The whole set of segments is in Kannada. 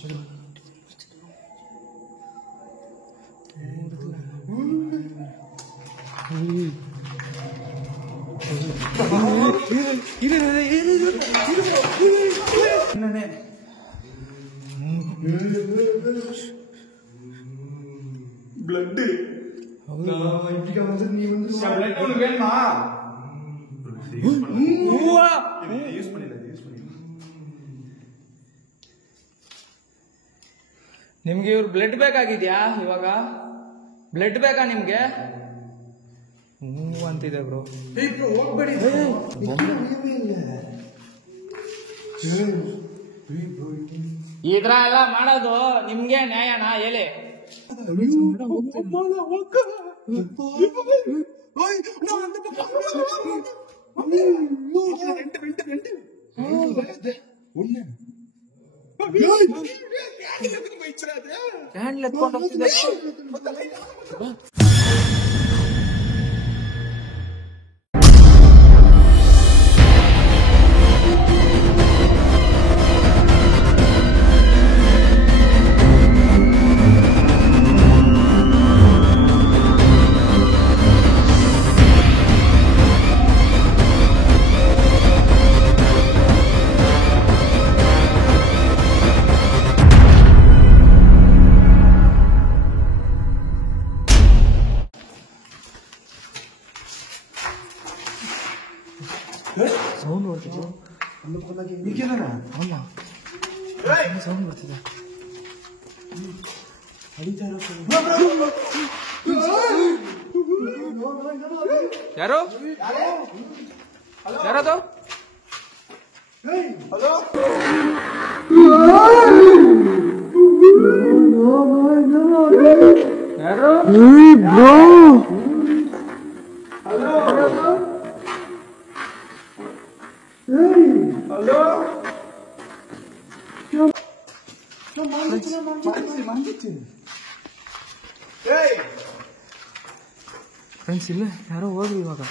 பிளட் ನಿಮ್ಗೆ ಇವ್ರು ಬ್ಲಡ್ ಬೇಕಾಗಿದ್ಯಾ? ಇವಾಗ ಬ್ಲಡ್ ಬೇಕಾ ನಿಮ್ಗೆ? ಅಂತಿದೆ ಬ್ರೋ. ಹೋಗ್ಬೇಡಿ, ಈ ತರ ಎಲ್ಲ ಮಾಡೋದು ನಿಮ್ಗೆ ನ್ಯಾಯನಾ ಹೇಳಿ? ಸೌಂಡ್ ಬರ್ತಿದ್ದು ಸೌಂಡ್ ಬರ್ತಿದೆ. ಯಾರು ಯಾರದು? ಯಾರು? ಫ್ರೆಂಡ್ಸ್ ಇಲ್ಲ ಯಾರೋ ಹೋದ್ರು ಇವಾಗ.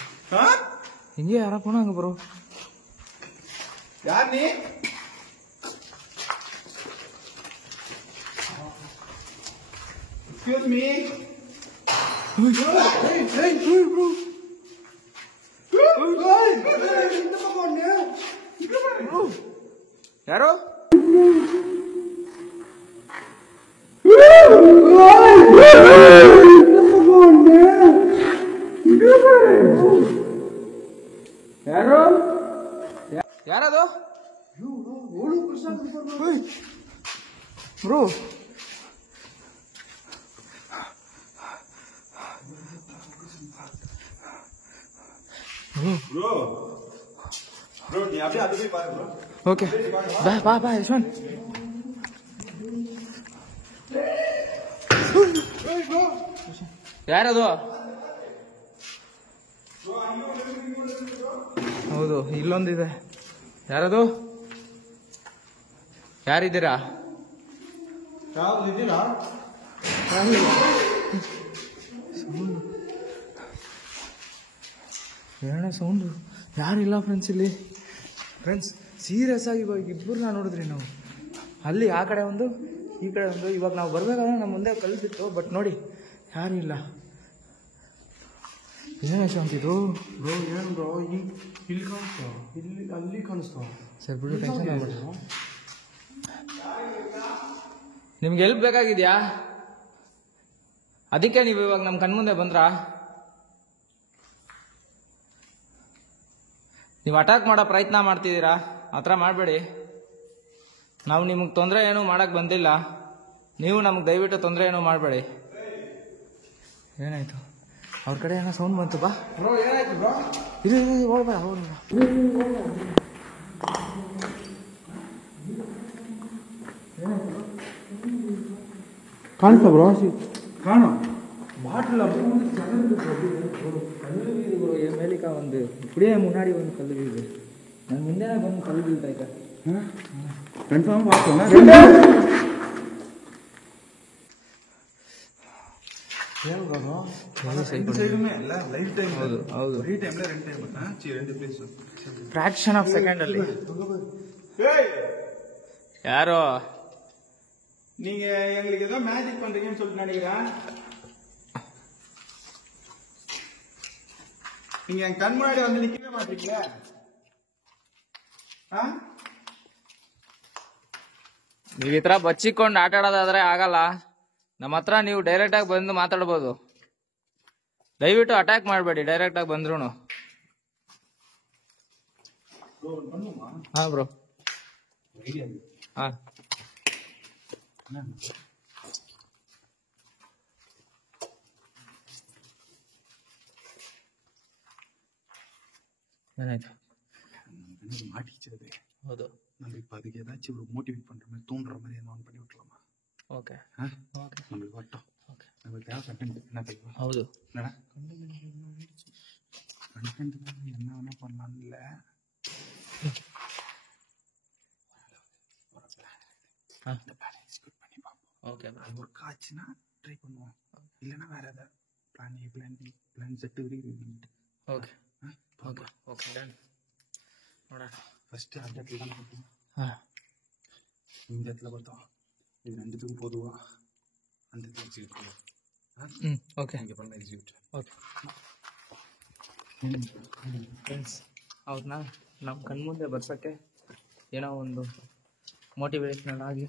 ಹಿಂಗೆ ಯಾರ ಪೋಣಂಗ ಬ್ರೋ. ಯಾರ್ ನೀ? Excuse me. ಯಾರು? ಯಾರು? ಯಾರದು? Bro Bro, ni abhi adu bhi baat bro. Okay ಬಾ ಬಾ ಯಶವಂತ್. ಯಾರದು? ಹೌದು ಇಲ್ಲೊಂದಿದೆ. ಯಾರದು? ಯಾರಿದ್ದೀರಾ? ಯಾವ್ದು ಇದ್ದೀರಾ? ಏನೋ ಸೌಂಡು ಯಾರಿಲ್ಲ ಫ್ರೆಂಡ್ಸ್ ಇಲ್ಲಿ. ಫ್ರೆಂಡ್ಸ್ ಸೀರಿಯಸ್ ಆಗಿ ಇವಾಗ ಇಬ್ಬರನ್ನ ನೋಡಿದ್ರಿ ನಾವು. ಅಲ್ಲಿ ಆ ಕಡೆ ಒಂದು ಈ ಕಡೆ ಒಂದು. ಇವಾಗ ನಾವು ಬರಬೇಕಾದ್ರೆ ನಮ್ಮ ಮುಂದೆ ಕಲ್ತಿತ್ತು, ಬಟ್ ನೋಡಿ ಯಾರು ಇಲ್ಲ. ಏನು ಅಂತಿದ್ರು ಬ್ರೋ ಏನು ಬ್ರೋ ಇಲ್ಲಿ ಕಾಣಿಸ್ತಾ, ಇಲ್ಲಿ ಅಲ್ಲಿ ಕಾಣಿಸ್ತಾ. ಸರ್ ಬಿಡು, ಟೆನ್ಷನ್ ಆಗ್ಬಿಡಿ. ನಿಮ್ಗೆ ಹೆಲ್ಪ್ ಬೇಕಾಗಿದ್ಯಾ? ಅದಕ್ಕೆ ನೀವು ಇವಾಗ ನಮ್ಮ ಕಣ್ಮುಂದೆ ಬಂದ್ರಾ? ನೀವು ಅಟ್ಯಾಕ್ ಮಾಡೋ ಪ್ರಯತ್ನ ಮಾಡ್ತಿದ್ದೀರಾ, ಆ ಥರ ಮಾಡಬೇಡಿ. ನಾವು ನಿಮಗೆ ತೊಂದರೆ ಏನೂ ಮಾಡಕ್ಕೆ ಬಂದಿಲ್ಲ, ನೀವು ನಮಗೆ ದಯವಿಟ್ಟು ತೊಂದರೆ ಏನೂ ಮಾಡಬೇಡಿ. ಏನಾಯ್ತು? ಅವ್ರ ಕಡೆ ಏನೋ ಸೌಂಡ್ ಬಂತು. ಬಾ ಬ್ರೋ ಏನಾಯ್ತು ಬ್ರೋ? ಇದು ಹೋಗ್ಬೇಡ ಹೋಗ್ಬೇಡ. ಕಾಣಿಸ್ತಾ ಬ್ರೋ? ಕಾಣೋ பாட்டில் கல் வீடு ப்ரோ. என் மேலிக்கா வந்து இப்படியே முன்னாடி வந்து கல் வீடு. நான் முன்னே வந்து கல் வீடு இருக்கேன். கன்ஃபார்ம் பார்த்தோம். ಏನು ಬ್ರೋ? ಎರಡು ಸೈಡುமே ಎಲ್ಲ ಲೈಫ್ ಟೈಮ್. ಹೌದು ಹೌದು. ಫ್ರೀ ಟೈಮ್ಲೆ ರೆಂಟ್ ಟೈಮ್ ಎರಡು ಪ್ಲೇಸ್ ಫ್ರಾಕ್ಷನ್ ಆಫ್ ಸೆಕೆಂಡ್ ಅಲ್ಲಿ. ಯಾರು? நீங்க எங்களுக்கு ஏதோ மேஜிக் பண்றீங்கன்னு சொல்லிட்டு நினைக்கிறேன். நீங்க என் கண் முன்னாடி வந்து நிக்கவே மாட்டீங்களே. ನೀವು ಈ ಥರ ಬಚ್ಚಿಕೊಂಡು ಆಟ ಆಡೋದಾದ್ರೆ ಆಗಲ್ಲ. ನಮ್ಮ ಹತ್ರ ನೀವು ಡೈರೆಕ್ಟಾಗಿ ಬಂದು ಮಾತಾಡ್ಬೋದು. ದಯವಿಟ್ಟು ಅಟ್ಯಾಕ್ ಮಾಡಬೇಡಿ ಡೈರೆಕ್ಟಾಗಿ ಬಂದ್ರು. ಹಾಂ ಬ್ರೋ. ಹಾಂ ಏನಾಯ್ತು? மாட்டிச்சது. ಹೌದು. நம்ம இப்போ அதுக்கு ஏதாச்சும் ஒரு மோட்டிவேட் பண்ற மாதிரி தூண்டுற மாதிரி என்ன ஒன்று பண்ணி விட்டுலாமா? ಓಕೆ ಓಕೆ நம்மளுக்கு வட்டம். ಓಕೆ நமக்கு தேவை கண்டென்ட் என்ன தெரியுமா? ಹೌದು. என்னடா கண்டென்ட் என்ன வேணா பண்ணலாம். இல்லை அந்த பிளான் எக்ஸிக்யூட் பண்ணி பார்ப்போம். ಓಕೆ அது ஒர்க் ஆச்சுன்னா ட்ரை பண்ணுவோம். இல்லைன்னா வேற ஏதாவது plan A plan B plan set வரைக்கும். Okay okay okay done. ನೋಡೋಣ. ஃபர்ஸ்ட் அந்த இடத்துல தான் பார்த்தோம். ಹಾಂ இந்த இடத்துல பார்த்தோம். இது ரெண்டுத்துக்கும் பொதுவா அந்த இடத்துல எக்ஸிக்யூட் பண்ணுவோம். ಓಕೆ இங்கே பண்ண எக்ஸிக்யூட். ಓಕೆ ಫ್ರೆಂಡ್ಸ್, ಅವ್ರನ್ನ ನಮ್ಮ ಕಣ್ಮುಂದೆ ಬರ್ಸೋಕ್ಕೆ ಏನೋ ಒಂದು ಮೋಟಿವೇಶ್ನಲ್ ಆಗಿ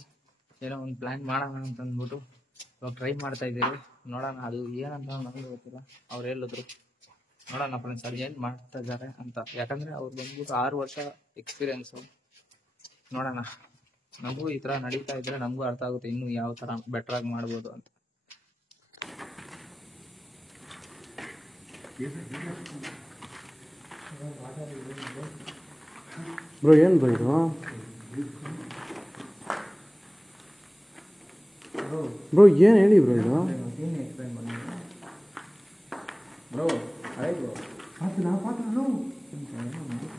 ಏನೋ ಒಂದು ಪ್ಲ್ಯಾನ್ ಮಾಡೋಣ ಅಂತ ಅಂದ್ಬಿಟ್ಟು ಇವಾಗ ಟ್ರೈ ಮಾಡ್ತಾ ಇದ್ದೀರಿ. ನೋಡೋಣ ಅದು ಏನಂತ ನನಗೆ ಗೊತ್ತಿಲ್ಲ. ಅವ್ರು ಹೇಳಿದ್ರು ನೋಡೋಣ ಫ್ರೆಂಡ್ಸ್ ಅದು ಏನು ಮಾಡ್ತಾ ಇದ್ದಾರೆ ಅಂತ. ಯಾಕಂದರೆ ಅವ್ರು ಬಂದ್ಬಿಟ್ಟು 6 ವರ್ಷ ಎಕ್ಸ್ಪೀರಿಯೆನ್ಸು. ನೋಡೋಣ, ನಮಗೂ ಈ ಥರ ನಡೀತಾ ಇದ್ದರೆ ನಮಗೂ ಅರ್ಥ ಆಗುತ್ತೆ ಇನ್ನೂ ಯಾವ ಥರ ಬೆಟ್ರಾಗಿ ಮಾಡ್ಬೋದು ಅಂತ. ಬ್ರೋ ಏನು ಬ್ರೋ ಇದು? ಬ್ರೋ ಏನು ಹೇಳಿ ಬ್ರೋ ಇದು?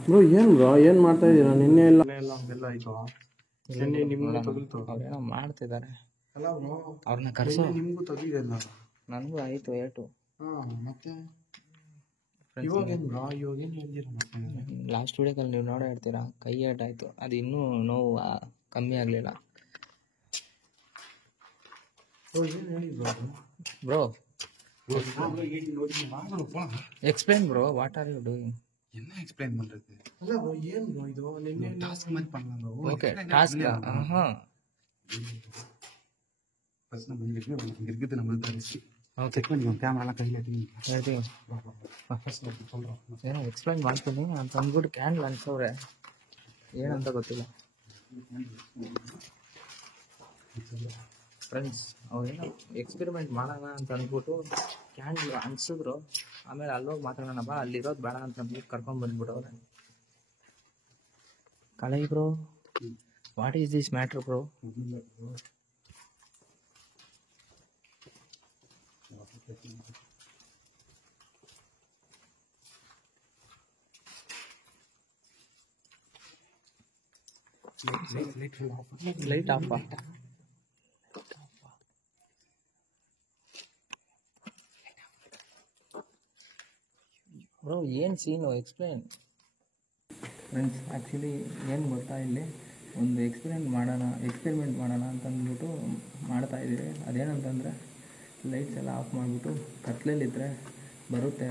ಬ್ರೋ ಏನು ಬ್ರೋ ಏನು ಮಾಡ್ತಾ ಇದ್ದೀರಾ? ನಿನ್ನೆ ಎಲ್ಲ ಎಲ್ಲ ಆಯ್ತು. ನಿನ್ನೆ ನಿಮ್ಗೆ ತಗುಲ್ತು. ಅವ್ರೇನೋ ಮಾಡ್ತಿದ್ದಾರೆ. ಅಲ್ಲ ಬ್ರೋ, ಅವ್ರನ್ನ ಕರೆಸೋ. ನಿಮ್ಗೂ ತಗುಲಿದೆಲ್ಲ. ನನಗೂ ಆಯಿತು ಏಟು. ಮತ್ತೆ ಇವಾಗೇನು ಬ್ರೋ, ಇವಾಗೇನು ಹೇಳ್ತೀರ? ಮತ್ತೆ ಲಾಸ್ಟ್ ವಿಡಿಯೋದಲ್ಲಿ ನೀವು ನೋಡೇ ಇರ್ತೀರಾ, ಕೈ ಏಟಾಯಿತು. ಅದು ಇನ್ನೂ ನೋವು ಕಮ್ಮಿ ಆಗಲಿಲ್ಲ. ಏನು ಹೇಳಿ ಬ್ರೋ? ಬ್ರೋ ನೋಡಿ explain bro, what are you doing? என்ன எக்ஸ்பிளைன் பண்றது? இல்ல ப்ரோ, ஏன் ப்ரோ இது நின்னு டாஸ்க் மாதிரி பண்ணலாம் ப்ரோ. Okay task. ஃபர்ஸ்ட் நம்ம இங்க இருக்குது நம்மளுக்கு தான் ரிஸ்க். ಓಕೆ ಚೆಕ್ ಮಾಡಿ ಕ್ಯಾಮರಾ ಕೈಯಲ್ಲಿ ಹೇಳ್ತೀವಿ. ಫಸ್ಟ್ ತೊಗೊಂಡ್ರು ಏನೋ ಎಕ್ಸ್ಪ್ಲೈನ್ ಮಾಡ್ತೀನಿ ಅಂತ ಅಂದ್ಬಿಟ್ಟು ಕ್ಯಾಂಡಲ್ ಅನ್ಸವ್ರೆ, ಏನಂತ ಗೊತ್ತಿಲ್ಲ ಫ್ರೆಂಡ್ಸ್. ಅವ್ರೇನೋ ಎಕ್ಸ್ಪೆರಿಮೆಂಟ್ ಮಾಡೋಣ ಅಂತ ಅಂದ್ಬಿಟ್ಟು ಕ್ಯಾಂಡಲ್ ಅನ್ಸಿದ್ರು. ಆಮೇಲೆ ಅಲ್ಲೋಗಿ ಮಾತಾಡೋಣ ಬಾ, ಅಲ್ಲಿರೋದು ಬೇಡ ಅಂತ ಅಂದ್ಬಿಟ್ಟು ಕರ್ಕೊಂಡು ಬಂದ್ಬಿಟ್ಟವ್ರೆ. Kalai bro, what is this matter bro? Light off. Bro ಏನು ಸೀನು? ಎಕ್ಸ್ಪ್ಲೇನ್. ಫ್ರೆಂಡ್ಸ್, ಆ್ಯಕ್ಚುಲಿ ಏನು ಗೊತ್ತಾ, ಇಲ್ಲಿ ಒಂದು ಎಕ್ಸ್ಪೆರಿಮೆಂಟ್ ಮಾಡೋಣ ಅಂತಂದ್ಬಿಟ್ಟು ಮಾಡ್ತಾಯಿದ್ದೀರಿ. ಅದೇನಂತಂದರೆ ಲೈಟ್ಸ್ ಎಲ್ಲ ಆಫ್ ಮಾಡಿಬಿಟ್ಟು ಕತ್ಲೆಯಲ್ಲಿದ್ದರೆ ಬರುತ್ತೆ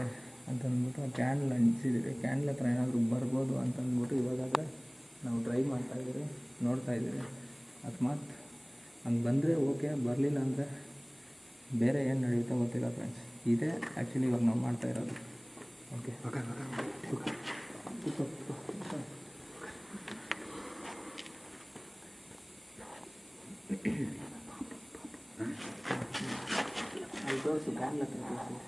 ಅಂತಂದ್ಬಿಟ್ಟು ಕ್ಯಾಂಡಲ್ ಹಂಚಿದ್ದೀರಿ. ಕ್ಯಾಂಡಲ್ ಹತ್ರ ಏನಾದರೂ ಬರ್ಬೋದು ಅಂತಂದ್ಬಿಟ್ಟು ಇವಾಗಾದರೆ ನಾವು ಟ್ರೈ ಮಾಡ್ತಾಯಿದ್ದೀರಿ, ನೋಡ್ತಾಯಿದ್ದೀರಿ. ಅಕಸ್ಮಾತ್ ಹಂಗೆ ಬಂದರೆ ಓಕೆ, ಬರಲಿಲ್ಲ ಅಂದರೆ ಬೇರೆ ಏನು ನಡೆಯುತ್ತೋ ಗೊತ್ತಿಲ್ಲ ಫ್ರೆಂಡ್ಸ್. ಇದೇ ಆ್ಯಕ್ಚುಲಿ ಇವಾಗ ನಾವು ಮಾಡ್ತಾ ಇರೋದು. ಓಕೆ ಅಲ್ಲಿ ತೋರಿಸು, ಕ್ಯಾನ್ಲ ಹತ್ರ ತೋರಿಸು.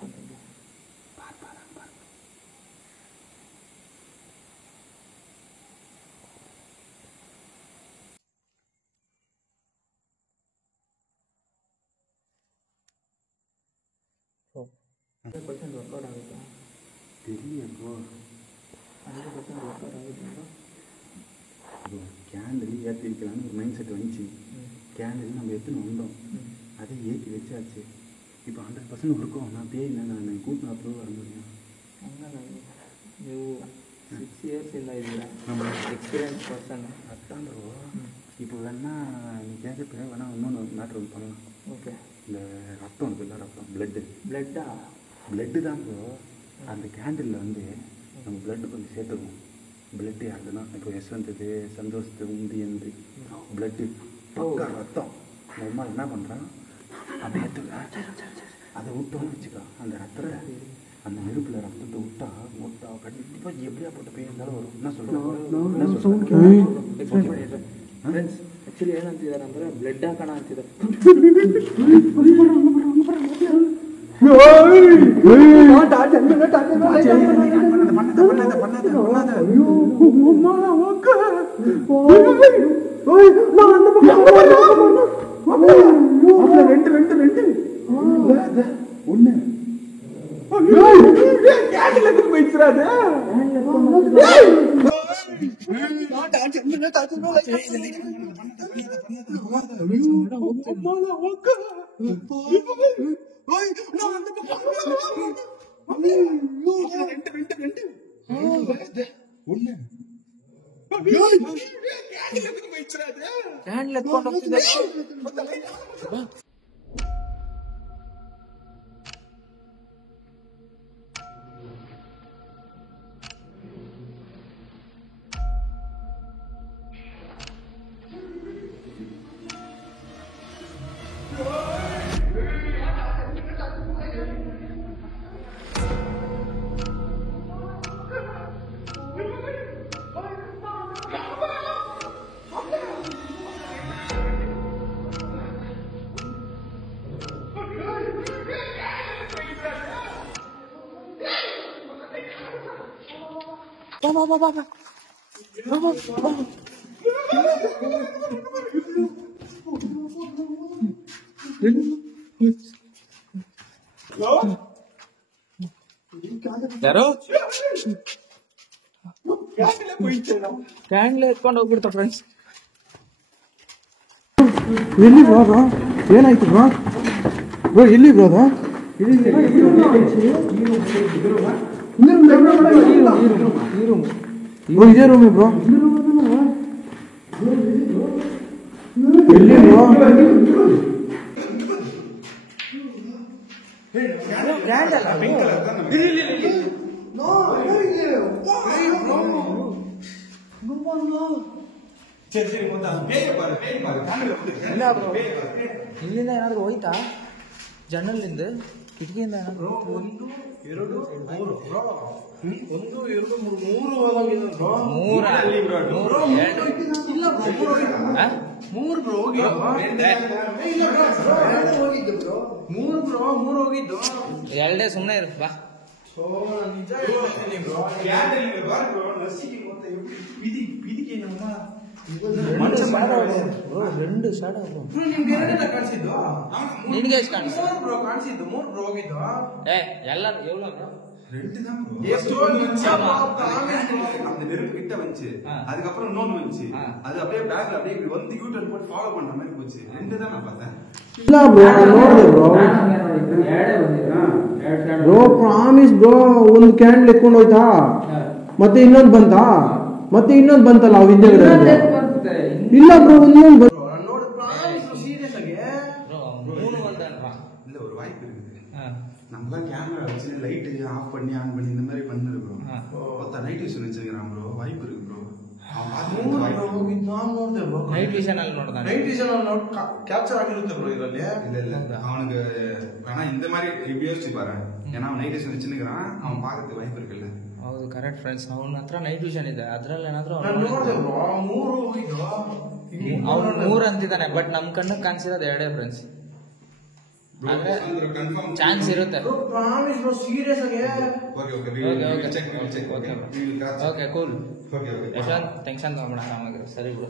%% ವರ್ಕೌಟ್ ಆಗುತ್ತಾ? தெரியல 100% ವರ್ಕೌಟ್ ಆಗುತ್ತೆ ಅಂತ கேண்டில் ஏற்றி வைக்கலான்னு ஒரு மைண்ட் செட் வந்துச்சு. கேண்டில் நம்ம எடுத்துன்னு வந்தோம், அதை ஏற்றி வச்சாச்சு. இப்போ 100% இருக்கும். நான் பேய் நான் கூட்டினா அப்ரூவ் வர முடியும். ಹಂಗಲ್ಲ, ನೀವು 6 ಇಯರ್ಸ್ ಇಂದ ಇದ್ದೀರಾ, ಎಕ್ಸ್ಪೀರಿಯನ್ಸ್ ಪರ್ಸನ್. ಅರ್ಥಂದ್ರು இப்போ வேணா நீ கேட்க வேணா இன்னொன்று மேட்ரு ஒன்று பண்ணலாம். ஓகே. இந்த ரத்தம் இருக்குல்ல, ரத்தம் பிளட்டா தான் ப்ரோ. அந்த கேண்டிலில் வந்து நம்ம பிளட்டு கொஞ்சம் சேர்த்துக்கணும். பிளட்டு யாருதுன்னா இப்போ யஸ்வந்தது, சந்தோஷத்து, உந்தியந்து பிளட்டு பக்கா ரத்தம். நம்ம என்ன பண்ணுறான், அதை அதை விட்டோன்னு வச்சுக்கோ, அந்த ரத்தத்தை அந்த நெருப்பில் ரத்தத்தை விட்டா கண்டிப்பாக எப்படியா போட்ட பேர் இருந்தாலும் வரும். என்ன சொல்கிறேன் ಫ್ರೆಂಡ್ಸ್ ಆ್ಯಕ್ಚುಲಿ ಏನಂತಿದ್ದಾರೆ ಅಂದರೆ ಬ್ಲಡ್ ಹಾಕೋಣ ಅಂತಿದ್ದಾರೆ. ಯಾರು ಕ್ಯಾಂಡ್ಲೆ ಎತ್ಕೊಂಡು ಹೋಗ್ಬಿಡ್ತಾ ಫ್ರೆಂಡ್ಸ್. ಎಲ್ಲಿ ಬ್ರೋ ಏನಾಯ್ತು ಬ್ರೋ ಎಲ್ಲಿ ಬ್ರೋ ಇದೇ ರೂಮೇ ಬ್ರೋ ಎಲ್ಲಿ ಬ್ರೋ ಇಲ್ಲಿಂದ ಏನಾದ್ರು ಹೋಯ್ತಾ ಜನ್ನಲ್ಲಿಂದ ಕಿಟಕಿಯಿಂದ ಏನಾದ್ರು? 1 2 3 ಹೋಗಿದ್ದು ಎರಡೇ ಸುಮ್ಮನೆ ಇರು ಬಾ. రెండు షాడో ನಿನಗೆ ಎಷ್ಟು ಕಾಣಿಸಿದ್ದು? 3 ಬ್ರೋ ಹೋಗಿದ್ದು. ಎಲ್ಲ ಎவ்வளோ ಬ್ರೋ? அந்த நெருப்பு கிட்ட வந்துச்சு, அதுக்கப்புறம் இன்னொன்னு வந்துச்சு, அது அப்படியே பேக்ல அப்படியே இப்படி வந்து யூட்டர் போட்டு ஃபாலோ பண்ற மாதிரி போச்சு. 2 தான் நான் பார்த்தேன். ಇಲ್ಲ ಬ್ರೋ ನೋಡಿದೆ ಬ್ರೋ ಪ್ರಾಮಿಸ್ ಬ್ರೋ. ಒಂದು ಕ್ಯಾಂಡಲ್ ಎತ್ಕೊಂಡು ಹೋಯ್ತಾ, ಮತ್ತೆ ಇನ್ನೊಂದು ಬಂತಲ್ಲ ಅವ್ ಹಿಂದೆಗಡೆ. ಇಲ್ಲ ಬ್ರೋ ಇನ್ನೊಂದು ನೋಡಿ ಪ್ರಾಮಿಸ್ ಸೀರಿಯಸ್ ಆಗಿ இல்ல ஒரு வாய்ப்பு இருக்குது. நம்ம தான் கேமரா வச்சு லைட் ஆஃப் பண்ணி ஆன் பண்ணி இந்த மாதிரி பண்ணது ப்ரோ. ஒருத்த நைட் விஷன் வச்சிருக்கான் ப்ரோ, வாய்ப்பு இருக்கு ப்ரோ. ನೈಟ್ ವಿಷನ್ ಅಲ್ಲಿ ನೋಡ್ದ, ನೈಟ್ ವಿಷನ್ ಅಲ್ಲಿ ಕ್ಯಾಪ್ಚರ್ ಆಗಿರುತ್ತೆ ಬ್ರೋ ಇದರಲ್ಲಿ. இல்ல அவனுக்கு வேணா இந்த மாதிரி இப்படி யோசிச்சு பாரு. ஏன்னா அவன் நைட் விஷன் வச்சுருக்கான், அவன் பார்க்கறதுக்கு வாய்ப்பு இருக்குல்ல. ಹೌದು ಕರೆಕ್ಟ್ ಫ್ರೆಂಡ್ಸ್. ಅವನ ಹತ್ರ ನೈಟ್ ವಿಷನ್ ಇದೆ, ಅದ್ರಲ್ಲಿ ಏನಾದ್ರು ಅವ್ನು 3 ಅಂತಿದ್ದಾನೆ. ಬಟ್ ನಮ್ ಕಣ್ಣಿಗೆ ಕಾಣಿಸಿರೋದು 2 ಫ್ರೆಂಡ್ಸ್. ಚಾನ್ಸ್ ಇರುತ್ತೆ. ಓಕೆ ಕೂಲ್ ಯಶವಂತ್, ಟೆನ್ಷನ್ ತಗೊಂಡ ನಮಗೆ. ಸರಿ ಬಿಡು.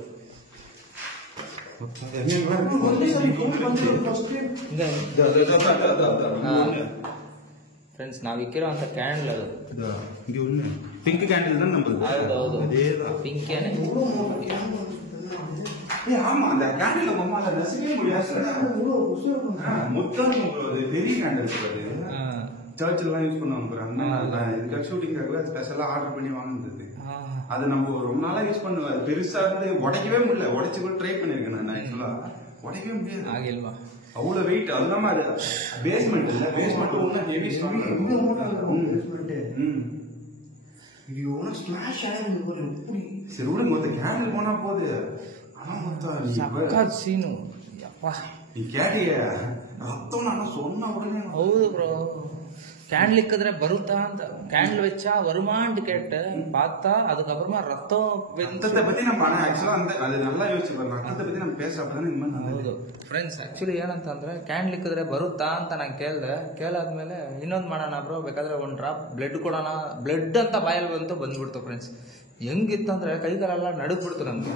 ಫ್ರೆಂಡ್ಸ್ ನಾವು ಇಕ್ಕಿರೋಂಥ ಕ್ಯಾಂಡಲ್ ಅದು ಪಿಂಕ್ ಕ್ಯಾಂಡಲ್ தான் நம்ம. ಹೌದೌದು ಪಿಂಕ್ ಏನೇ. ஆமா அந்த கேண்டில் பொம்மால ரசிக்கவே முடியாது. மொத்தம் பெரிய கேண்டில் அது சர்ச்சில் எல்லாம் யூஸ் பண்ணுவாங்க. இதுக்காக ஷூட்டிங்காகவே ஸ்பெஷலா ஆர்டர் பண்ணி வாங்கினது. அது நம்ம ரொம்ப நாளா யூஸ் பண்ணுவோம். அது பெருசா இருந்து உடைக்கவே முடியல. உடைச்சு கூட ட்ரை பண்ணிருக்கேன் நான். ஆக்சுவலா உடைக்கவே முடியாது. ಆಗಿಲ್ವಾ? அவ்வளவு வெயிட். அது இல்லாம அது பேஸ்மெண்ட் இல்ல, பேஸ்மெண்ட் ஒன்னும் ஹெவி ஸ்ட்ராங் இது ஒன்னும் ஸ்மாஷ் ஆயிருந்து போல. எப்படி சரி விடுங்க, மொத்த கேண்டில் போனா போகுது. ஆனா மொத்தம் ಸಕ್ಕತ್ ಸೀನು ಯಪ್ಪ. நீ கேட்டிய ரத்தம் நான் சொன்ன உடனே ಹೌದು ಬ್ರೋ, கேண்டில் இக்கதுல ಬರುತ್ತಾ ಅಂತ கேண்டில் வச்சா வருமான்னு கேட்டேன். பார்த்தா அதுக்கப்புறமா ரத்தத்தை பத்தி நம்ம ஆக்சுவலா அந்த அது நல்லா யோசிச்சு பாருங்க. ரத்தத்தை பத்தி நம்ம பேசுறப்பதான் இந்த மாதிரி ಹೌದು ಫ್ರೆಂಡ್ಸ್. ಆಕ್ಚುಲಿ ಏನಂತಂದ್ರೆ ಕ್ಯಾಂಡಲ್ ಇಕ್ಕಿದ್ರೆ ಬರುತ್ತಾ ಅಂತ ನಾನು ಕೇಳಾದ್ಮೇಲೆ ಇನ್ನೊಂದು ಮಾಡೋಣ ಬ್ರೋ, ಬೇಕಾದ್ರೆ ಒಂದು ಡ್ರಾಪ್ ಬ್ಲಡ್ ಕೊಡೋಣ. ಬ್ಲಡ್ ಅಂತ ಬಾಯಲ್ಲಿ ಬಂತು, ಬಂದ್ಬಿಡ್ತು ಫ್ರೆಂಡ್ಸ್. ಹೆಂಗಿತ್ತಂದ್ರೆ ಕೈಗಾಲೆಲ್ಲ ನಡುಗ್ಬಿಡ್ತು ನಮ್ಗೆ.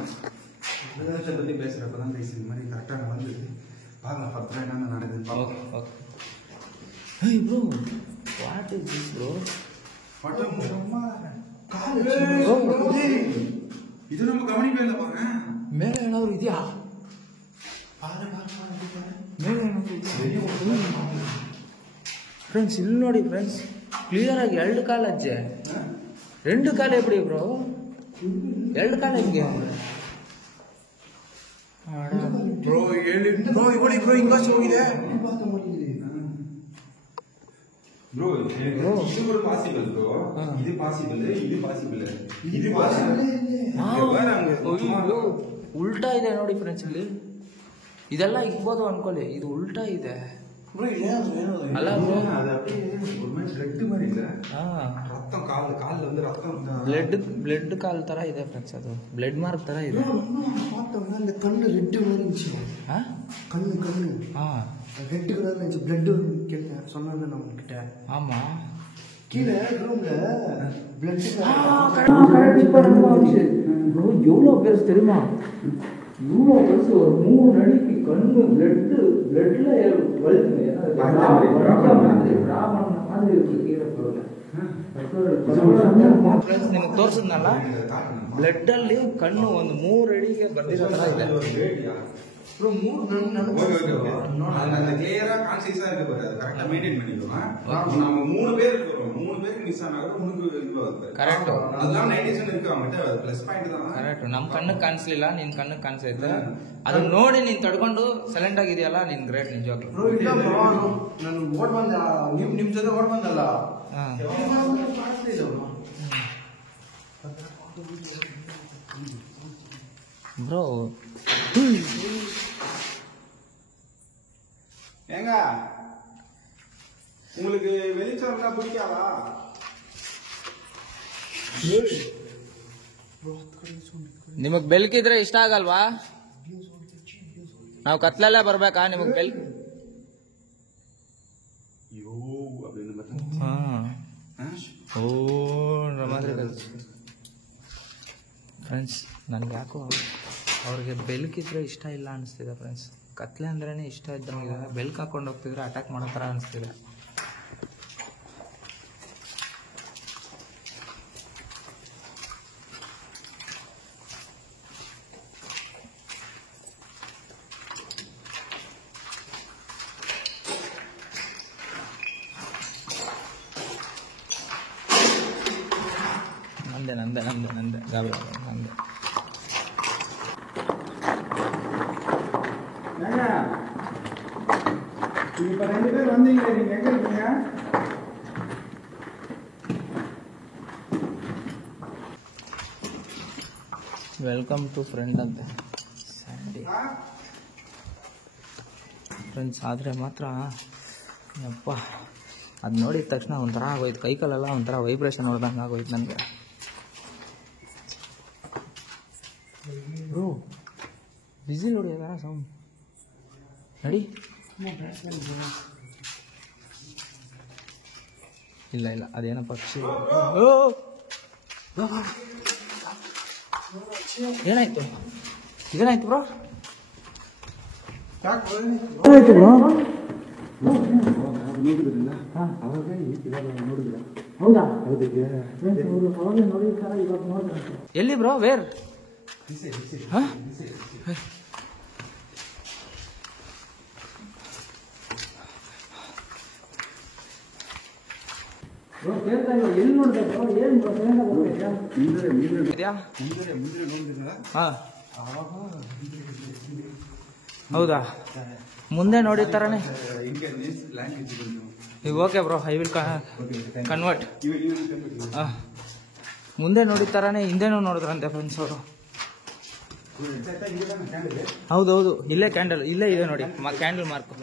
ரத்தத்தை பத்தி பேசுறப்பதான் இந்த மாதிரி கரெக்டா வந்து பாருங்க பத்திரம் என்னென்ன நடக்குது. Okay okay. Hey bro, what is this bro? ಇದು ನಮ್ಮ ಗಮನಿಕೆ ಇಲ್ಲ ಬಾರ. ಮೇಲೆ ಏನಾದ್ರು ಇದೆಯಾ? ಮೇಲೆ ಫ್ರೆಂಡ್ಸ್ ಇಲ್ಲಿ ನೋಡಿ ಫ್ರೆಂಡ್ಸ್, ಕ್ಲಿಯರ್ ಆಗಿ 2 ಕಾಲು ಅಜ್ಜೆ. 2 ಕಾಲು ಎಪ್ಪಡಿ ಬ್ರೋ? 2 ಕಾಲು ಹೆಂಗೆ ಬ್ರೋ? ಹೇಳಿ ಬ್ರೋ, ಇವಳಿ ಬ್ರೋ ಹಿಂಗಾಚೆ ಹೋಗಿದೆ ಬ್ರೋ. ಇದು ಕೂಡ ಪಾಸಿಬಲ್ ಬ್ರೋ. ಇದು ಪಾಸಿಬಲ್, ಇದು ಪಾಸಿಬಲ್, ಇದು ಪಾಸಿಬಲ್. ಉಲ್ಟಾ ಇದೆ ನೋಡಿ ಫ್ರೆಂಡ್ಸ್. ಇಲ್ಲಿ ಇದೆಲ್ಲ ಇಕ್ಬೋದು ಅನ್ಕೊಳ್ಳಿ, ಇದು ಉಲ್ಟಾ ಇದೆ ಅಲ್ಲ ಬ್ರೋ? ಬ್ಲಡ್ மாதிரி இல்ல, ரத்தம் கால்ல வந்து ரத்தம் ಬ್ಲಡ್ ಕಾಲ್ ತರ ಇದೆ ಫ್ರೆಂಡ್ಸ್. ಅದು ಬ್ಲಡ್ ಮಾರ್ಕ್ ತರ ಇದೆ. அந்த கண்ணு ரெட் மாதிரி இருந்துச்சு. கண்ணு ரெட் கலர்ல இருந்துச்சு. பிளட் கேட்டேன், சொன்னாங்க நம்ம கிட்ட. ஆமா, கீழே ரூம்ல பிளட் ப்ரோ. எவ்வளோ பெருசு தெரியுமா? இவ்வளோ பெருசு, ஒரு 3 அடிக்கு கண்ணு பிளட்ல வலிக்குது. ನಿಮಗೆ ತೋರಿಸಿದ್ನಲ್ಲ, ಬ್ಲಡ್ ಅಲ್ಲಿ ಕಣ್ಣು ಒಂದು 3 ಅಡಿಗೆ ಬರ್ದಿರೋ ತರ ಇದೆ. கிளியரா கான்சியஸா இருக்கு பாரு. அது கரெக்ட்டா மெயின்டைன் பண்ணிடுவோம். நம்ம 3 பேர் இருக்கோம். 3 பேருக்கு மிஸ் ஆனாலும் உனக்கு இது ஆகுது. ಕರೆಕ್ಟ್. அதெல்லாம் 90% இருக்கு அவங்கிட்ட. ಪ್ಲಸ್ ಪಾಯಿಂಟ್ தான். ಕರೆಕ್ಟ್. ನಮ್ಮ ಕಣ್ಣಿಗೆ ಕಾಣಿಸ್ಲಿಲ್ಲ, ನಿನ್ ಕಣ್ಣಿಗೆ ಕಾಣಿಸೈತೆ. ಅದನ್ನ ನೋಡಿ ನೀನ್ ತಡ್ಕೊಂಡು ಸೈಲೆಂಟ್ ಆಗಿದೆಯಲ್ಲ, ನೀನ್ ಗ್ರೇಟ್ ನಿಜವಾಗ್ಲೂ. ನಾನು ಓಡ್ ಬಂದ, ನಿಮ್ ಜೊತೆ ಓಡ್ ಬಂದಲ್ಲ. ಬ್ರೋ ஏங்க உங்களுக்கு வெளிச்சம்னா பிடிக்காதா? ನಿಮಗ್ ಬೆಲ್ಕಿದ್ರೆ ಇಷ್ಟ ಆಗಲ್ವಾ? ನಾವು ಕತ್ಲಲ್ಲೇ ಬರ್ಬೇಕಾ ನಿಮಗ್ ಬೆಲ್ಕ್? ಫ್ರೆಂಡ್ಸ್, ನನಗೆ ಯಾಕೋ ಅವ್ರಿಗೆ ಬೆಲ್ಕಿದ್ರೆ ಇಷ್ಟ ಇಲ್ಲ ಅನಿಸ್ತಿದೆ ಫ್ರೆಂಡ್ಸ್. ಕತ್ಲೆ ಅಂದ್ರೇ ಇಷ್ಟ ಇದ್ದಂಗಿದೆ. ಬೆಲ್ಕ್ ಹಾಕೊಂಡು ಹೋಗ್ತಿದ್ರೆ ಅಟ್ಯಾಕ್ ಮಾಡೋ ಥರ ಅನಿಸ್ತಿದೆ. ನಂದೆ ಗಾಬರಿ ನಂದೆ. இப்ப 2 பேர் வந்தீங்க, நீங்க எங்க இருக்கீங்க? ವೆಲ್ಕಮ್ ಟು ಫ್ರೆಂಡ್ ಅಂತೆ ಸ್ಯಾಂಡಿ ಫ್ರೆಂಡ್ಸ್. ಆದರೆ ಮಾತ್ರ ಯಪ್ಪ, ಅದು ನೋಡಿದ ತಕ್ಷಣ ಒಂಥರ ಆಗೋಯ್ತು. ಕೈಕಾಲೆಲ್ಲ ಒಂಥರ ವೈಬ್ರೇಷನ್ ಹೊಡೆದಂಗೆ ಆಗೋಯ್ತು ನನಗೆ. ಬ್ರೋ, ಬಿಸಿ ಹೊಡಿಯೋದ ಸೌಂಡ್ ನಡಿ. ಇಲ್ಲ ಅದೇನೋ ಪಕ್ಷಿ. ಏನಾಯ್ತು ಬ್ರೋ? ಏನಾಯ್ತು ಬ್ರೋ? ಹೌದಾ? ಎಲ್ಲಿ ಬ್ರೋ? ವೇರ್? ಬ್ರೋ ಕೇಳ್ತಾ ಇಲ್ಲ, ಎಲ್ಲಿ ನೋಡಿದೆ ಬ್ರೋ? ಏನು ಬ್ರೋ ಸೌಂಡ್ ಬರ್ತಿದ್ಯಾ? ಹಾಂ ಹೌದಾ? ಮುಂದೆ ನೋಡಿದ ಥರನೇ ಈಗ okay bro, I will convert. ಹಾಂ, ಮುಂದೆ ನೋಡಿದ ಥರನೇ ಹಿಂದೆನೂ ನೋಡಿದ್ರಂತೆ ಫ್ರೆಂಡ್ಸ್ ಅವರು. ಹೌದೌದು, ಇಲ್ಲೇ ಕ್ಯಾಂಡಲ್ ಇಲ್ಲೇ ಇದೆ ನೋಡಿ, ಕ್ಯಾಂಡಲ್ ಮಾರ್ಕ್.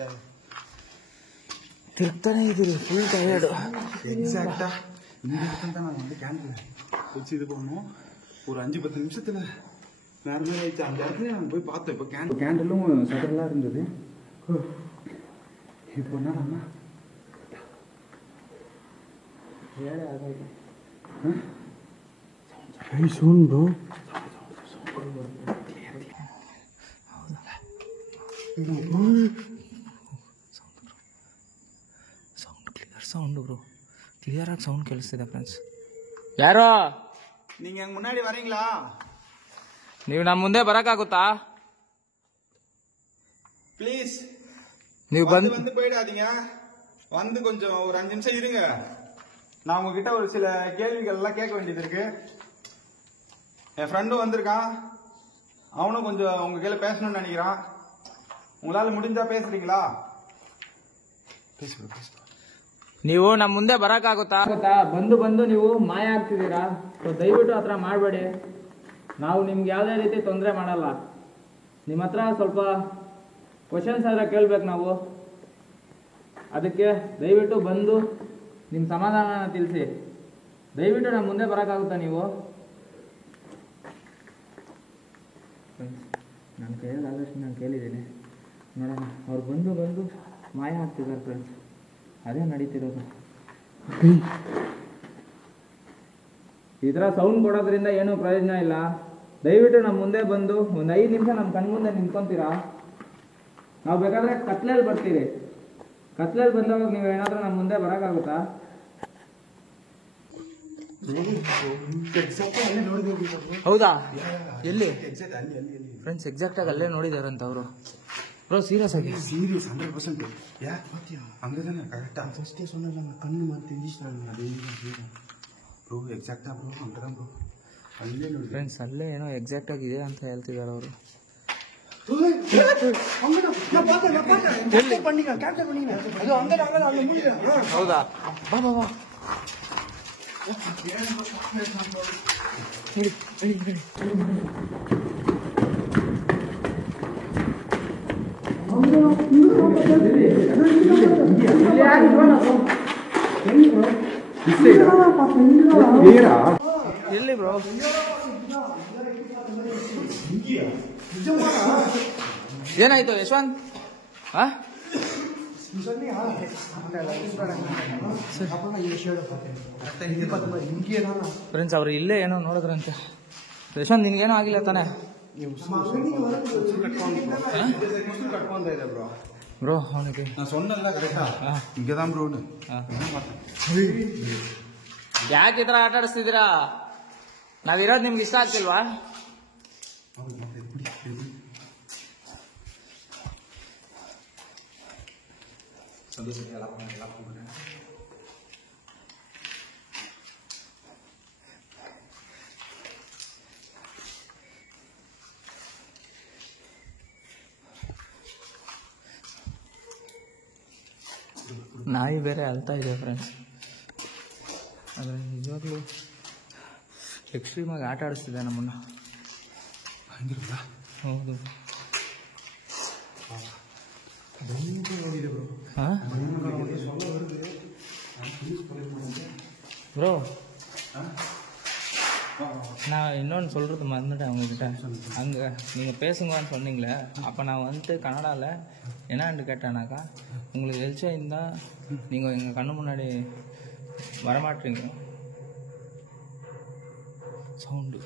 ತಿರ್ಗ್ತಾನೆ ಇದ್ದೀರಿ, ಫುಲ್ ಟಯರ್ಡು. எக்ஸாக்டா இந்த இடத்துல தான் நான் வந்து கேண்டில் வச்சு போகணும். ஒரு 5-10 நிமிஷத்தில் நேரமே ஆயிடுச்சு. அந்த இடத்துல நான் போய் பார்த்தேன். இப்போ கேண்டிலும் சடலாக இருந்தது. இப்போ என்னன்னா ಹೇಳೇ ಆಗೋಯ್ತು. Sound bro. ಸೌಂಡು ಬ್ರೋ, ಕ್ಲಿಯರಾಗಿ ಸೌಂಡ್ ಕೇಳಿಸ್ತಿದೆ ಫ್ರೆಂಡ್ಸ್. ಯಾರೋ நீங்கள் எங்கள் முன்னாடி வரீங்களா? ನೀವು ನಮ್ಮ ಮುಂದೆ ಬರೋಕ್ಕಾಗುತ್ತಾ? ப்ளீஸ் ನೀವು வந்து போயிடாதீங்க. வந்து கொஞ்சம் ஒரு 5 நிமிஷம் இருங்க. நான் உங்ககிட்ட ஒரு சில கேள்விகள் எல்லாம் கேட்க வேண்டியது இருக்கு. என் ஃப்ரெண்டும் வந்திருக்கான், அவனும் கொஞ்சம் உங்க கையில பேசணும்னு நினைக்கிறான். உங்களால முடிஞ்சா பேசுறீங்களா? ನೀವು ನಮ್ಮ ಮುಂದೆ ಬರೋಕ್ಕಾಗುತ್ತಾ? ಬಂದು ಬಂದು ನೀವು ಮಾಯ ಆಗ್ತಿದ್ದೀರಾ. ದಯವಿಟ್ಟು ಆ ಥರ ಮಾಡಬೇಡಿ. ನಾವು ನಿಮ್ಗೆ ಯಾವುದೇ ರೀತಿ ತೊಂದರೆ ಮಾಡಲ್ಲ. ನಿಮ್ಮ ಹತ್ರ ಸ್ವಲ್ಪ ಕ್ವಶನ್ಸ್ ಆದರೆ ಕೇಳಬೇಕು ನಾವು. ಅದಕ್ಕೆ ದಯವಿಟ್ಟು ಬಂದು ನಿಮ್ಮ ಸಮಾಧಾನ ತಿಳಿಸಿ. ದಯವಿಟ್ಟು ನಮ್ಮ ಮುಂದೆ ಬರೋಕ್ಕಾಗುತ್ತಾ ನೀವು? ನನ್ನ ಕೈಯಲ್ಲಿ ಆದಷ್ಟು ನಾನು ಕೇಳಿದ್ದೀನಿ. ನೋಡೋಣ, ಅವ್ರು ಬಂದು ಬಂದು ಮಾಯ ಆಗ್ತಿದ್ದಾರೆ ಫ್ರೆಂಡ್ಸ್. ಅದೇ ನಡೀತಿರೋದು. ಈ ಥರ ಸೌಂಡ್ ಕೊಡೋದ್ರಿಂದ ಏನೂ ಪ್ರಯೋಜನ ಇಲ್ಲ. ದಯವಿಟ್ಟು ನಮ್ಮ ಮುಂದೆ ಬಂದು ಒಂದು 5 ನಿಮಿಷ ನಮ್ಮ ಕಣ್ಮುಂದೆ ನಿಂತ್ಕೊಂತೀರಾ? ನಾವು ಬೇಕಾದರೆ ಕತ್ಲಲ್ಲಿ ಬರ್ತೀವಿ. ಕತ್ಲಲ್ಲಿ ಬಂದಾಗ ನೀವು ಏನಾದರೂ ನಮ್ಮ ಮುಂದೆ ಬರೋಕ್ಕಾಗುತ್ತಾ? ಹೌದಾ? ಎಲ್ಲಿ ಫ್ರೆಂಡ್ಸ್? ಎಕ್ಸಾಕ್ಟಾಗಿ ಅಲ್ಲೇ ನೋಡಿದಾರಂತ ಅವರು. ಬ್ರೋ ಸೀರಿಯಸ್ ಆಗಿ? சீரியஸ் 100%. ஏன் அங்கதானே கரெக்டா ஃபர்ஸ்டே சொன்னல கண்ணு மாதிரி தெரிஞ்சிச்சு. நான் அது ப்ரோ எக்ஸாக்டா ப்ரோ அங்கதான் ப்ரோ ಅಲ್ಲೇ ನೋಡಿ ಫ್ರೆಂಡ್ಸ್, ಅಲ್ಲೇ ಏನೋ ಎಕ್ಸಾಕ್ಟ್ ಆಗಿದೆ ಅಂತ ಹೇಳ್ತಿದ್ದಾರೆ ಅವರು. ಹೌದಾ? ಬಾ ಬಾ ಬಾ. ಎಲ್ಲಿ ಬ್ರೋ? ಏನಾಯ್ತು ಯಶವಂತ್? ಫ್ರೆಂಡ್ಸ್, ಅವರು ಇಲ್ಲೇ ಏನೋ ನೋಡಿದ್ರಂತೆ. ಯಶವಂತ್, ನಿನ್ಗೇನೋ ಆಗಿಲ್ಲ ತಾನೆ? ಬ್ರೋ ಅವನಿಗೆ நான் சொன்னல கரெக்டா இங்கதான் ப்ரோ. ಯಾಕೆ ಈ ಥರ ಆಟ ಆಡಿಸ್ತಿದ್ದೀರಾ? ನಾವಿರೋದು ನಿಮ್ಗೆ ಇಷ್ಟ ಆಗ್ತಿಲ್ವಾ? ನಾಯಿ ಬೇರೆ ಅಳ್ತಾ ಇದೆ ಫ್ರೆಂಡ್ಸ್. ಆದರೆ ನಿಜವಾಗ್ಲೂ ಎಕ್ಸ್ಟ್ರೀಮಾಗಿ ಆಟ ಆಡಿಸ್ತಿದೆ ನಮ್ಮನ್ನು. ಹೌದು. ಹಾಂ ப்ரோ, நான் இன்னொன்று சொல்கிறது மறந்துட்டேன் அவங்கக்கிட்ட. அங்கே நீங்கள் பேசுங்கன்னு சொன்னீங்களே, அப்போ நான் வந்துட்டு கனடாவில் என்னான்னு கேட்டேனாக்கா, உங்களுக்கு வெளிச்சம் இருந்தால் நீங்கள் எங்கள் கண்ணு முன்னாடி வரமாட்டீங்க. சவுண்டு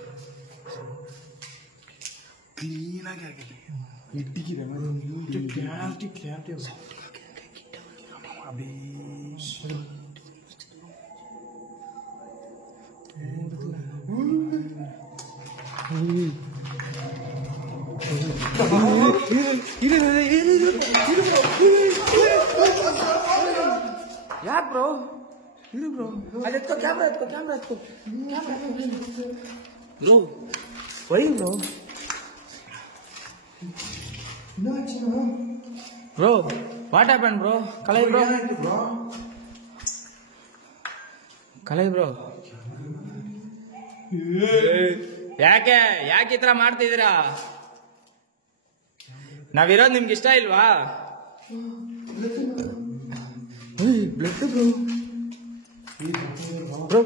க்ளீனாக கேட்குது. இடிக்கிறேன் அப்படியே ಯಾಕೆ ಬ್ರೋ? ಇರು ಬ್ರೋ ಅಲ್ಲಿ ಎತ್ಕೋ ಕ್ಯಾಮ್ರಾ ಎತ್ಕೋ bro why bro bro what happen bro Kalai bro ಯಾಕೆ ಈ ತರ ಮಾಡ್ತಿದ್ದೀರಾ? ನಾವಿರೋದು ನಿಮ್ಗೆ ಇಷ್ಟ ಇಲ್ವಾ? ಬ್ಲಡ್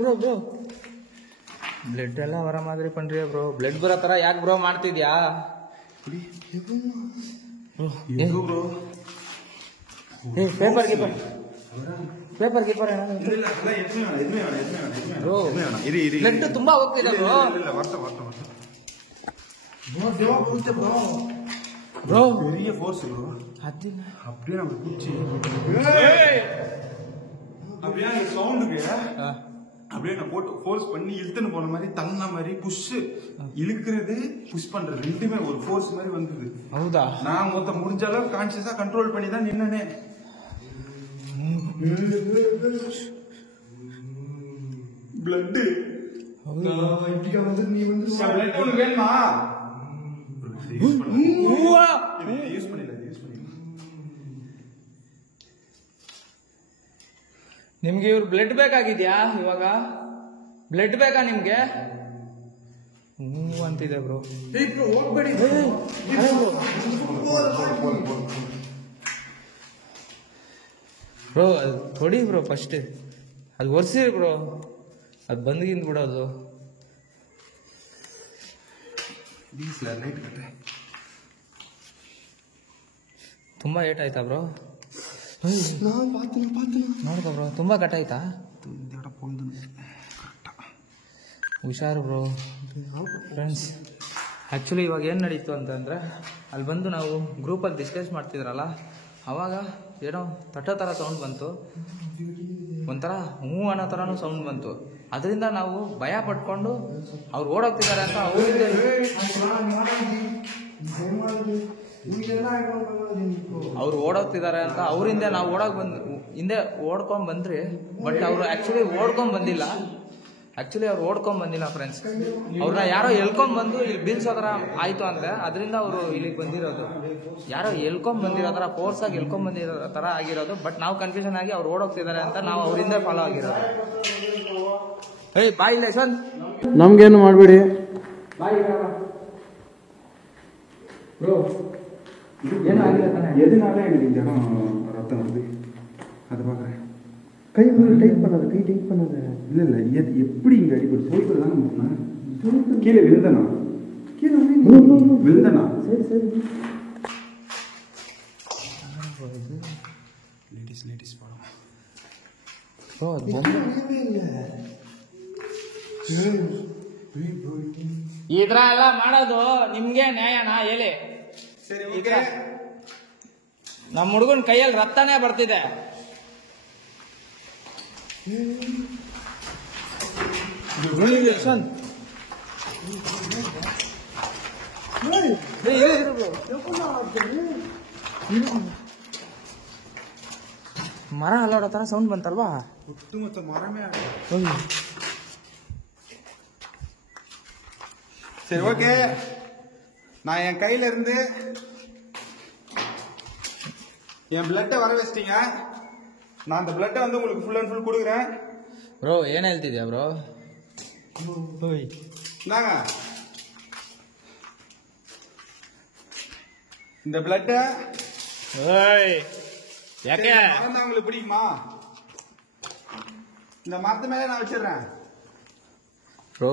ಬ್ರೋ ಬ್ಲಡ್ ಎಲ್ಲ ಹೊರ ಮಾದ್ರಿ ಪಂಡ್ರಿ ಬ್ರೋ. ಬ್ಲಡ್ ಬರೋ ತರ ಯಾಕೆ ಬ್ರೋ ಮಾಡ್ತಿದ್ಯಾ? ಪೇಪರ್ ಗೀಪರ್ ಬ್ರೋ ಬ್ಲಡ್ ತುಂಬಾ ಹೋಗ್ತಿದೆ ಬ್ರೋ. ப்ரோ பெரிய ஃபோர்ஸ் ப்ரோ. அது அப்படியே நம்ம குச்சி அப்படியே அந்த சவுண்டுக்கு அப்படியே நான் போட்டு ஃபோர்ஸ் பண்ணி இழுத்துன்னு போன மாதிரி தள்ள மாதிரி புஷ் இழுக்கிறது புஷ் பண்றது ரெண்டுமே ஒரு ஃபோர்ஸ் மாதிரி வந்தது. ஹவுதா? நான் மொத்தம் முடிஞ்ச அளவுக்கு கான்ஷியஸா கண்ட்ரோல் பண்ணி தான் நின்னனே. பிளட் ஹவுதா? இப்படி வந்து நீ வந்து பிளட் ஒன்னு வேணுமா? ನಿಮ್ಗೆ ಇವ್ರು ಬ್ಲಡ್ ಬೇಕಾಗಿದ್ಯಾ? ಇವಾಗ ಬ್ಲಡ್ ಬೇಕಾ ನಿಮ್ಗೆ? ಅಂತಿದೆ ಬ್ರೋ. ಬ್ರೋ ಅದು ತೊಡಿ ಬ್ರೋ, ಫಸ್ಟ್ ಅದು ಒರ್ಸಿರಿ ಬ್ರೋ, ಅದು ಬಂದ್ಗಿಂದ ಬಿಡೋದು. ತುಂಬಾ ಏಟ್ ಆಯ್ತಾ ಬ್ರೋ? ನೋಡ್ಕೊ ಬ್ರೋ, ತುಂಬಾ ಕಟ್ ಆಯ್ತಾ? ಹುಷಾರು ಬ್ರೋ. ಫ್ರೆಂಡ್ಸ್ ಆ್ಯಕ್ಚುಲಿ ಇವಾಗ ಏನು ನಡೀತು ಅಂತಂದರೆ, ಅಲ್ಲಿ ಬಂದು ನಾವು ಗ್ರೂಪಲ್ಲಿ ಡಿಸ್ಕಸ್ ಮಾಡ್ತಿದ್ರಲ್ಲ, ಆವಾಗ ಏನೋ ತಟ್ಟೋ ಥರ ಸೌಂಡ್ ಬಂತು, ಒಂಥರ ಹೂ ಅನ್ನೋ ಥರನೂ ಸೌಂಡ್ ಬಂತು. ಅದರಿಂದ ನಾವು ಭಯ ಪಟ್ಕೊಂಡು ಅವ್ರು ಓಡೋಗ್ತಿದ್ದಾರೆ ಅಂತ ಅವ್ರು ಓಡೋಗ್ತಿದ್ದಾರೆ ಅಂತ ಅವರಿಂದ ನಾವು ಹಿಂದೆ ಓಡ್ಕೊಂಡ್ ಬಂದ್ರಿ. ಬಟ್ ಅವರು ಆ್ಯಕ್ಚುಲಿ ಓಡ್ಕೊಂಡ್ ಬಂದಿಲ್ಲ ಫ್ರೆಂಡ್ಸ್. ಅವ್ರನ್ನ ಯಾರೋ ಎಳ್ಕೊಂಡ್ ಬಂದು ಇಲ್ಲಿ ಬೀಳ್ಸೋ ಥರ ಆಯ್ತು ಅಂದ್ರೆ ಅದರಿಂದ ಅವರು ಇಲ್ಲಿಗೆ ಬಂದಿರೋದು. ಯಾರೋ ಎಳ್ಕೊಂಡ್ ಬಂದಿರೋ ಥರ, ಫೋರ್ಸಾಗಿ ಎಳ್ಕೊಂಡ್ ಬಂದಿರೋ ಥರ ಆಗಿರೋದು. ಬಟ್ ನಾವು ಕನ್ಫ್ಯೂಷನ್ ಆಗಿ ಅವ್ರು ಓಡೋಗ್ತಿದ್ದಾರೆ ಅಂತ ನಾವು ಅವರಿಂದ ಫಾಲೋ ಆಗಿರೋದು. ಏಯ್ ಬಾಯ್ ಲೇಶನ್, ನಮ್ಗೇನು ಮಾಡಬೇಡಿ. ಬ್ರೋ ಏನಾಗಿಲ್ಲ ತಾನೆ? எதுனால எனக்கு இந்த இடம் ரத்தம் வருது அது பார்க்குறேன். கை டைட் பண்ணாத, கை டைட் பண்ணாத. இல்லை எப்படி இங்கே அடிப்படு சோப்பு தானே போனேன். கீழே விழுந்தனா? விழுந்தனா? சரி லேடிஸ் படம். ஓ ಈ ಥರ ಎಲ್ಲ ಮಾಡೋದು ನಿಮ್ಗೆ ನ್ಯಾಯನಾ ಹೇಳಿ? ಸರಿ, ನಮ್ಮ ಹುಡುಗನ ಕೈಯಲ್ಲಿ ರಕ್ತನೇ ಬರ್ತಿದೆ. மர அலோட தானே சவுண்ட் ಬಂತಲ್ವಾ? ஒட்டுமொத்த மரமே. சரி, ஓகே. நான் என் கையில இருந்து என் பிளட்டை வர வச்சிட்டீங்க. நான் அந்த பிளட்டை வந்து உங்களுக்கு ஃபுல் அண்ட் ஃபுல் கொடுக்குறேன். ப்ரோ ಏನು ಹೇಳ್ತಿದ್ಯಾ ப்ரோ? நாங்க இந்த பிளட்டை ಯಾಕೆ மறந்தா உங்களுக்கு பிடிக்குமா? இந்த மரத்து மேலே நான் வச்சிடுறேன். ಬ್ರೋ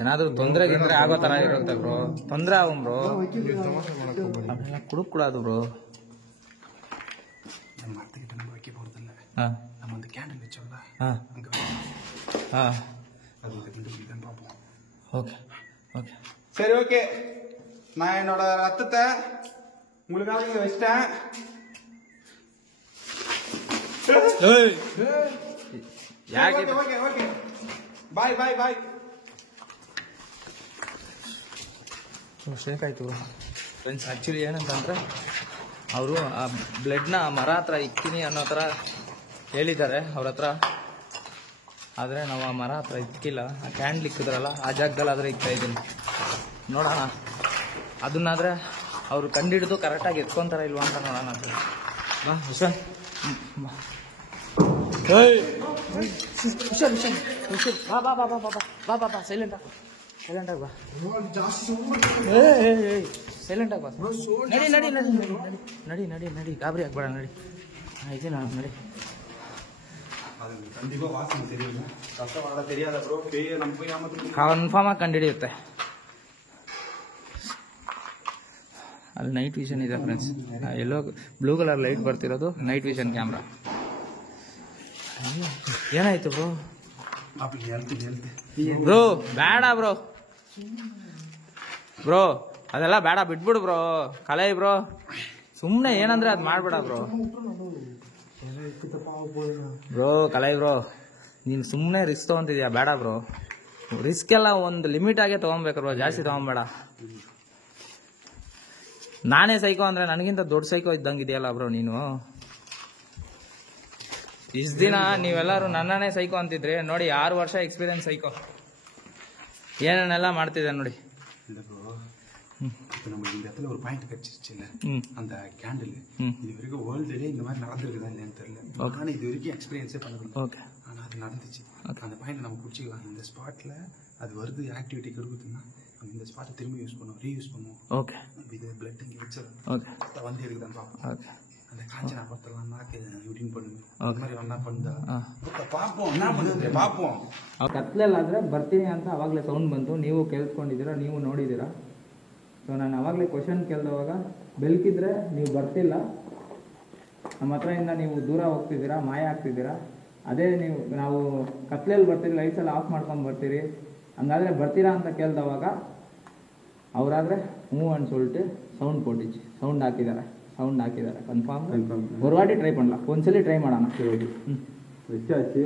ಏನಾದ್ರೂ ತೊಂದರೆ ಗಿಂದ್ರೆ ಆಗೋ ತರ ಇರುತ್ತೆ ಬ್ರೋ. ತೊಂದರೆ ಆகும் ಬ್ರೋ, ಅದೆಲ್ಲ ಕುಡುಕೂಡದು ಬ್ರೋ. நம்ம மரத்துக்கிட்ட நம்ம வைக்க போறதில்ல. நம்ம அந்த கேண்டில் வச்சோம்ல, அங்க அது கண்டுபிடிதான் பார்ப்போம். ஓகே ஓகே சரி, ஓகே. நான் என்னோட ரத்தத்தை உங்களுக்காக இங்க வச்சிட்டேன். ಯಾಕೆ? ஓகே ஓகே, ಬಾಯ್ ಬಾಯ್ ಬಾಯ್. ಶೇಕ್ ಆಯ್ತು ಫ್ರೆಂಡ್ಸ್. ಆ್ಯಕ್ಚುಲಿ ಏನಂತಂದರೆ ಅವರು ಆ ಬ್ಲಡ್ನ ಮರ ಹತ್ರ ಇಕ್ತೀನಿ ಅನ್ನೋ ಥರ ಹೇಳಿದ್ದಾರೆ. ಅವ್ರ ಹತ್ರ ಆದರೆ ನಾವು ಆ ಮರ ಹತ್ರ ಇಕ್ಕಿಲ್ಲ, ಆ ಕ್ಯಾಂಡ್ಲ್ ಇಕ್ಕಿದ್ರಲ್ಲ ಆ ಜಾಗದಲ್ಲಿ ಆದರೆ ಇಕ್ತಾ ಇದ್ದೀನಿ. ನೋಡೋಣ ಅದನ್ನಾದರೆ ಅವರು ಕಂಡಿಡಿದು ಕರೆಕ್ಟಾಗಿ ಎತ್ಕೊತಾರ ಇಲ್ವಾ ಅಂತ ನೋಡೋಣ ಅಂತ. ಬಾ ಹುಷಾರ್, ಹುಷಾರ್ ಹುಷಾರ್ ಹುಷಾರ್, ಬಾ ಬಾ ಬಾ ಬಾ ಬಾ ಬಾ ಬಾ ಬಾ ಸೈಲೆಂಟಾಗಿ ಬಾ, ಸೈಲೆಂಟಾಗಿ ಬಾ, ನಡಿ ನಡಿ ನಡಿ ನಡಿ ನಡಿ ನಡಿ ಗಾಬರಿ ಆಗ್ಬೇಡ, ನಡಿ ಇದೆ ನಾನು ನಡಿ. ಕನ್ಫರ್ಮ್ ಆಗಿ ಕಂಡುಹಿಡಿಯುತ್ತೆ. ಅಲ್ಲಿ ನೈಟ್ ವಿಷನ್ ಇದೆ ಫ್ರೆಂಡ್ಸ್, ಎಲ್ಲೋ ಬ್ಲೂ ಕಲರ್ ಲೈಟ್ ಬರ್ತಿರೋದು ನೈಟ್ ವಿಷನ್ ಕ್ಯಾಮ್ರಾ. ಏನಾಯ್ತು ಬ್ರೋ? ಬ್ರೋ ಬೇಡ ಬ್ರೋ, ಬ್ರೋ ಅದೆಲ್ಲ ಬೇಡ, ಬಿಟ್ಬಿಡು ಬ್ರೋ. ಕಲೆ ಬ್ರೋ, ಸುಮ್ಮನೆ ಏನಂದ್ರೆ ಅದು ಮಾಡ್ಬೇಡ ಬ್ರೋ. ಬ್ರೋ ಕಲೆ ಬ್ರೋ, ನೀನು ಸುಮ್ಮನೆ ರಿಸ್ಕ್ ತೊಗೊಂತಿದ್ಯಾ, ಬೇಡ ಬ್ರೋ. ರಿಸ್ಕ್ ಎಲ್ಲ ಒಂದು ಲಿಮಿಟ್ ಆಗೇ ತೊಗೊಬೇಕು ಬ್ರೋ, ಜಾಸ್ತಿ ತೊಗೊಂಬೇಡ. ನಾನೇ ಸೈಕೋ ಅಂದರೆ ನನಗಿಂತ ದೊಡ್ಡ ಸೈಕೋ ಇದ್ದಂಗೆ ಇದೆಯಲ್ಲ ಬ್ರೋ ನೀನು. ಇಷ್ಟು ದಿನ ನೀವೆಲ್ಲರೂ ನನ್ನನ್ನೇ ಸೈಕೋ ಅಂತಿದ್ರಿ, ನೋಡಿ 6 ವರ್ಷ ಎಕ್ಸ್ಪೀರಿಯನ್ಸ್ ಸೈಕೋ, ಏನೇನೆಲ್ಲ ಮಾಡ್ತಿದ್ದೆ ನೋಡಿ. நம்ம இந்த இடத்துல ஒரு பாயிண்ட் கிடைச்சிருச்சுல்ல, அந்த கேண்டில் இது வரைக்கும் வேர்ல்டுலேயே இந்த மாதிரி நடந்திருக்குதா இல்லைன்னு தெரியல, ஆனால் இது வரைக்கும் எக்ஸ்பீரியன்ஸே பண்ணதில்லை. ஓகே, ஆனால் அது நடந்துச்சு. அந்த பாயிண்ட் நம்ம பிடிச்சிக்கலாம். இந்த ஸ்பாட்டில் அது வருது, ஆக்டிவிட்டி கொடுக்குதுன்னா நம்ம இந்த ஸ்பாட்டை திரும்பி யூஸ் பண்ணுவோம், ரீயூஸ் பண்ணுவோம். ஓகே, இது பிளட் இங்கே வச்சிடும். ஓகே, வந்து இருக்குதான்னு பார்ப்போம். ஓகே, அந்த காஞ்சனா பத்தெல்லாம் நாக்கு யூரின் பண்ணுங்க, அது மாதிரி ஒன்றா பண்ணுதா பார்ப்போம், என்ன பண்ணுறது பார்ப்போம். ಕತ್ಲೆಲ್ಲಾದರೆ ಬರ್ತೀನಿ ಅಂತ ಆವಾಗಲೇ ಸೌಂಡ್ ಬಂತು, ನೀವು ಕೇಳಿಸ್ಕೊಂಡಿದ್ದೀರಾ, ನೀವು ನೋಡಿದ್ದೀರಾ. ಸೊ ನಾನು ಆವಾಗಲೇ ಕ್ವಶನ್ ಕೇಳಿದವಾಗ ಬೆಳಕಿದ್ರೆ ನೀವು ಬರ್ತಿಲ್ಲ, ನಮ್ಮ ಹತ್ರದಿಂದ ನೀವು ದೂರ ಹೋಗ್ತಿದ್ದೀರಾ, ಮಾಯ ಆಗ್ತಿದ್ದೀರಾ. ಅದೇ ನಾವು ಕತ್ಲೆಯಲ್ಲಿ ಬರ್ತೀರಿ, ಲೈಟ್ಸ್ ಎಲ್ಲ ಆಫ್ ಮಾಡ್ಕೊಂಡು ಬರ್ತೀರಿ, ಹಂಗಾದರೆ ಬರ್ತೀರಾ ಅಂತ ಕೇಳಿದವಾಗ ಅವರಾದರೆ ಹ್ಞೂ ಅಂತ சொல்லிட்டு ಸೌಂಡ್ ಕೊಟ್ಟಿச்சு, ಸೌಂಡ್ ಹಾಕಿದ್ದಾರೆ ಕನ್ಫರ್ಮ್. ஒரு வாட்டி ட்ரை பண்ணலாம், ಒಂದ್ಸಲಿ ಟ್ರೈ ಮಾಡೋಣ. வெச்சாச்சு,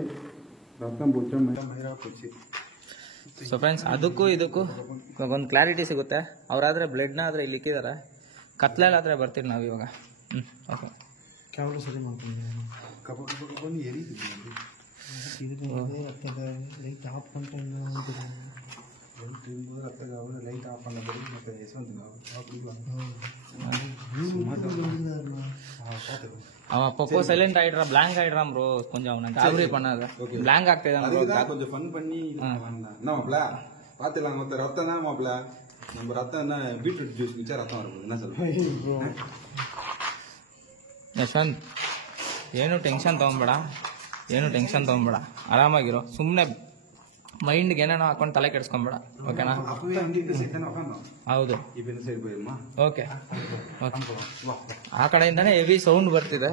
ரத்தம் போச்சு, மயிரா போச்சு. ಸೊ ಫ್ರೆಂಡ್ಸ್, ಅದಕ್ಕೂ ಇದಕ್ಕೂ ಒಂದು ಕ್ಲಾರಿಟಿ ಸಿಗುತ್ತೆ. ಅವರಾದರೆ ಬ್ಲಡ್ನ ಆದರೆ ಇಲ್ಲಿ ಇಕ್ಕಿದ್ದಾರೆ, ಕತ್ಲೆಲ್ಲಾದರೆ ಬರ್ತೀರಿ ನಾವು ಇವಾಗ. ಓಕೆ, ಕ್ಯಾಮ್ರಾ ಸರಿ ಮಾಡ್ಕೊಂಡು ಲೈಟ್ ಆಫ್ லைட் ஆஃப் பண்ண பிறகு மற்ற அவன் அப்பப்போ சைலண்ட் ஆயிடுறான், பிளாங்க் ஆயிடுறான் ப்ரோ. கொஞ்சம் அவனை காமெடி பண்ணாத, பிளாங்க் ஆகிட்டே கொஞ்சம் ஃபன் பண்ணி என்ன மாப்பிள பார்த்துலாம். மற்ற ரத்தம் தான் மாப்பிள, நம்ம ரத்தம் தான் பீட்ரூட் ஜூஸ் குடிச்சா ரத்தம் இருக்கும், என்ன சொல்லுவோம். ಯಶವಂತ್, ಏನು ಟೆನ್ಷನ್ ತೊಗೊಂಬೇಡ, ಆರಾಮಾಗಿರೋ. ಸುಮ್ಮನೆ ಮೈಂಡ್ಗೆ ಏನೇನೋ ಹಾಕೊಂಡು ತಲೆ ಕೆಡಿಸ್ಕೊಂಬೇಡ, ಓಕೆನಾ? ಹೌದು, ಓಕೆ. ಆ ಕಡೆಯಿಂದಾನೇ ಹೆವಿ ಸೌಂಡ್ ಬರ್ತಿದೆ.